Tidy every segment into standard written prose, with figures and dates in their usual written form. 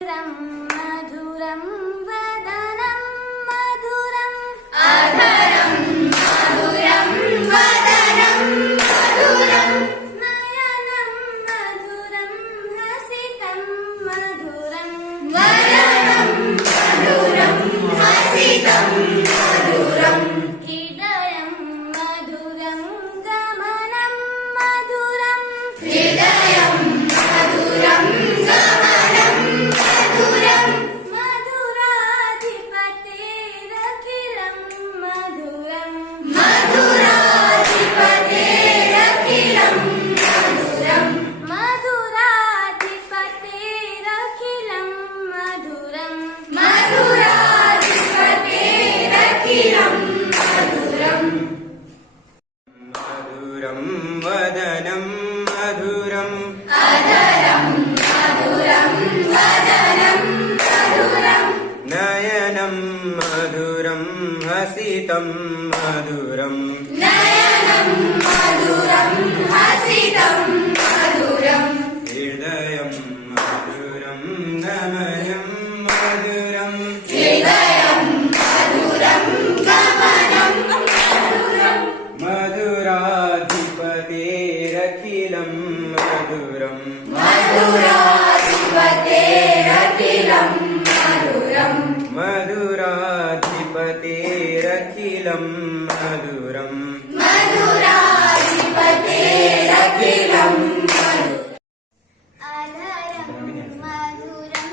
मधुरं वदनं मधुरम् अधरं मधुरं वदनं मधुरं नयनं मधुरं हसितं मधुरं नयनं मधुरं हसितं मधुरं हृदयं मधुरं गमनं मधुरं हृदयं मधुरं गमनं मधुरं मधुराधिपतेरखिलं मधुरं मधुराधिपतेरखिलं मधुरं मधुराधिपतेरखिलं मधुरं मधुराधिपतेरखिलं मधुरं मधुरं वदनं मधुरम् अधरं मधुरं वदनं मधुरं नयनं मधुरं हसितं मधुरम् नयनं मधुरं हसितं मधुरं हृदयं मधुरं गमनं मधुरम् हृदयं मधुरं गमनं मधुरं मधुराधिपतेरखिलं मधुरम् मधुराधिपतेरखिलं मधुरं मधुराधिपतेरखिलं मधुरम् मधुराधिपतेरखिलं मधुरम् अधरं मधुरं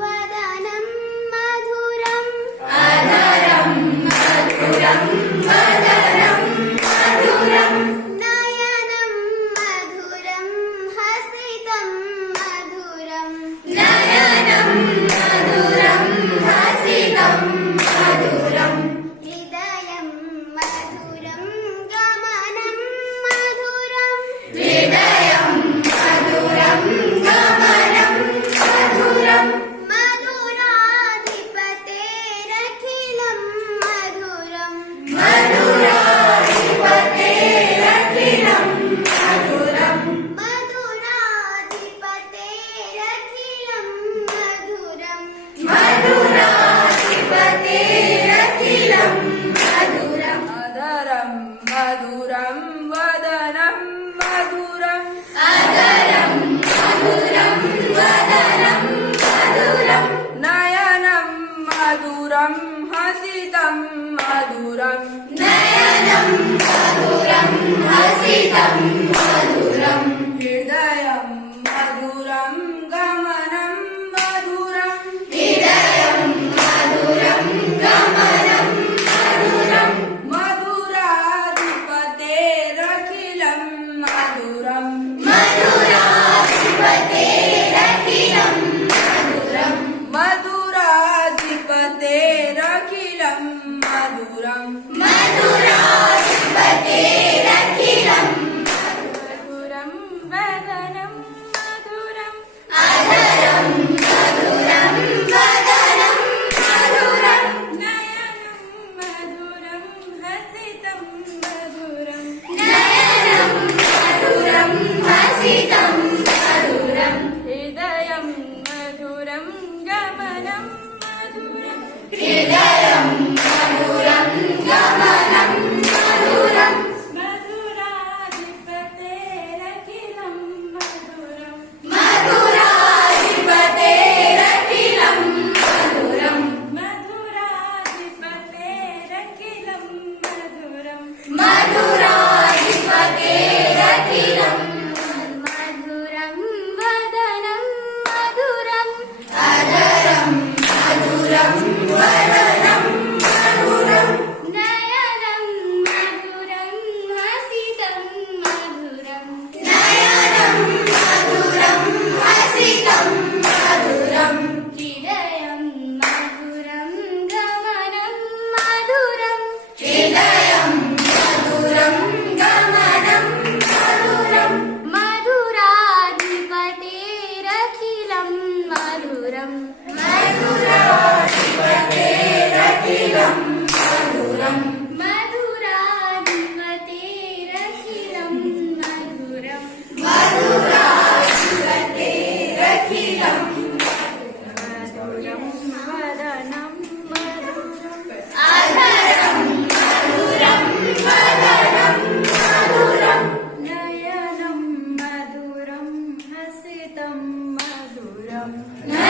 वदनं मधुरम् अधरं मधुरं वदनं मधुरं नयनं मधुरं हसितं मधुरं नयनं मधुरं हसितं मधुरं हृदयं मधुरं गमनं मधुरं हृदयं मधुरं गमनं मधुरं मधुराधिपतेरखिलं मधुरं मधुराधिपतेरखिलं मधुरं मधुराधिपतेरखिलं मधुरं मधुराधिपतेरखिलं मधुरम् अधरं मधुरं वदनं मधुरम् अधरं मधुरं वदनं मधुरं नयनं मधुरं हसितं मधुरं नयनं मधुरं हसितं मधुरं हृदयं मधुरं गमनं मधुरं हृदयं मधुरं गमनं मधुरं मधुराधिपतेरखिलं मधुरं मधुराधिपतेरखिलं मधुरं मधुराधिपतेरखिलं मधुरं मधुराधिपतेरखिलं मधुरं वदनं मधुरम् अधरं मधुरं वदनं मधुरं नयनं मधुरं हसितं मधुरं नयनं मधुरं हसितं मधुरं हृदयं मधुरं गमनं मधुरं हृदयं मधुरं गमनं मधुरं मधुराधिपतेरखिलं मधुरं मधुराधिपतेरखिलं मधुरं मधुराधिपतेरखिलं मधुरं मधुराधिपतेरखिलं मधुरं वदनं मधुरम् अधरं मधुरं वदनं मधुरं नयनं मधुरं हसितं मधुरं नयनं मधुरं हसितं मधुरं हृदयं मधुरं गमनं मधुरं हृदयं मधुरं गमनं मधुरं मधुराधिपतेरखिलं मधुरं मधुराधिपतेरखिलं मधुरं मधुराधिपतेरखिलं मधुरं मधुराधिपतेरखिलं मधुरम्